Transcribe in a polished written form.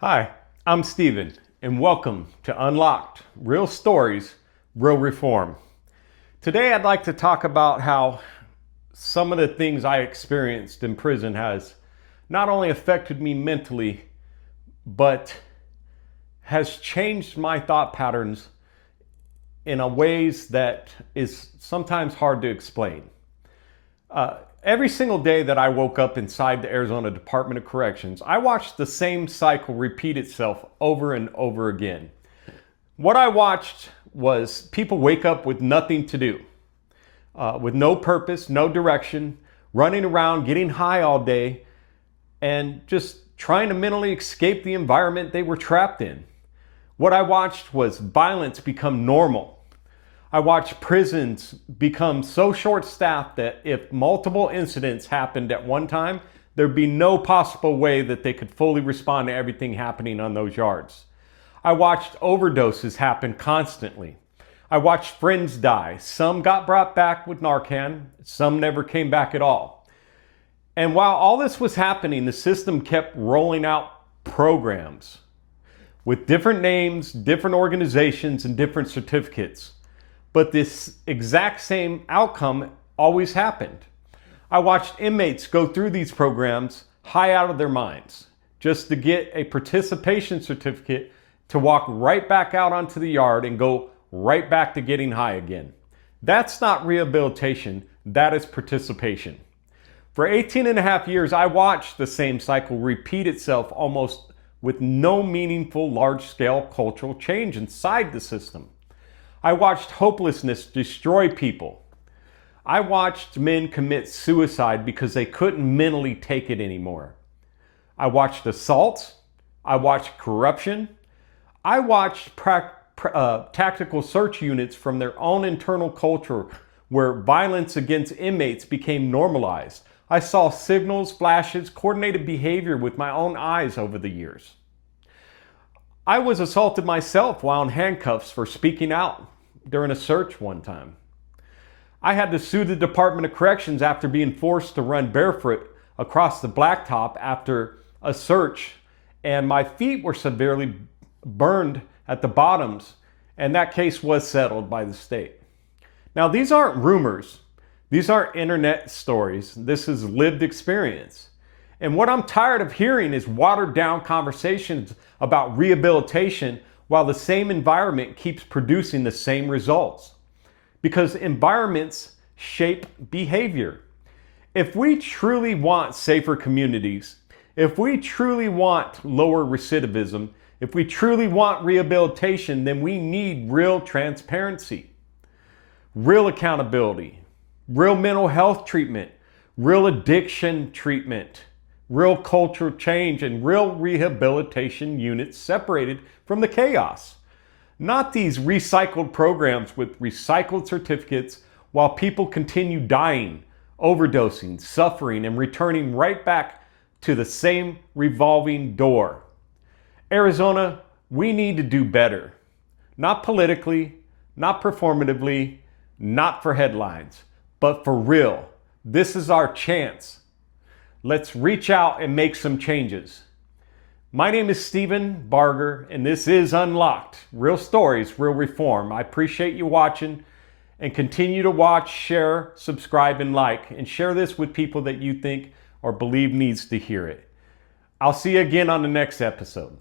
Hi, I'm Steven, and welcome to Unlocked Real Stories, Real Reform. Today I'd like to talk about how some of the things I experienced in prison has not only affected me mentally, but has changed my thought patterns in a ways that is sometimes hard to explain. Every single day that I woke up inside the Arizona Department of Corrections, I watched the same cycle repeat itself over and over again. What I watched was people wake up with nothing to do, with no purpose, no direction, running around, getting high all day, and just trying to mentally escape the environment they were trapped in. What I watched was violence become normal. I watched prisons become so short-staffed that if multiple incidents happened at one time, there'd be no possible way that they could fully respond to everything happening on those yards. I watched overdoses happen constantly. I watched friends die. Some got brought back with Narcan, some never came back at all. And while all this was happening, the system kept rolling out programs with different names, different organizations, and different certificates. But this exact same outcome always happened. I watched inmates go through these programs high out of their minds just to get a participation certificate to walk right back out onto the yard and go right back to getting high again. That's not rehabilitation, that is participation. For 18 and a half years, I watched the same cycle repeat itself almost with no meaningful large-scale cultural change inside the system. I watched hopelessness destroy people. I watched men commit suicide because they couldn't mentally take it anymore. I watched assaults. I watched corruption. I watched tactical search units from their own internal culture where violence against inmates became normalized. I saw signals, flashes, coordinated behavior with my own eyes over the years. I was assaulted myself while in handcuffs for speaking out during a search one time. I had to sue the Department of Corrections after being forced to run barefoot across the blacktop after a search, and my feet were severely burned at the bottoms, and that case was settled by the state. Now, these aren't rumors. These aren't internet stories. This is lived experience. And what I'm tired of hearing is watered down conversations about rehabilitation while the same environment keeps producing the same results. Because environments shape behavior. If we truly want safer communities, if we truly want lower recidivism, if we truly want rehabilitation, then we need real transparency, real accountability, real mental health treatment, real addiction treatment, real cultural change, and real rehabilitation units separated from the chaos. Not these recycled programs with recycled certificates while people continue dying, overdosing, suffering, and returning right back to the same revolving door. Arizona, we need to do better. Not politically, not performatively, not for headlines, but for real. This is our chance. Let's reach out and make some changes. My name is Steven Barger, and this is Unlocked, Real Stories, Real Reform. I appreciate you watching, and continue to watch, share, subscribe, and like, and share this with people that you think or believe needs to hear it. I'll see you again on the next episode.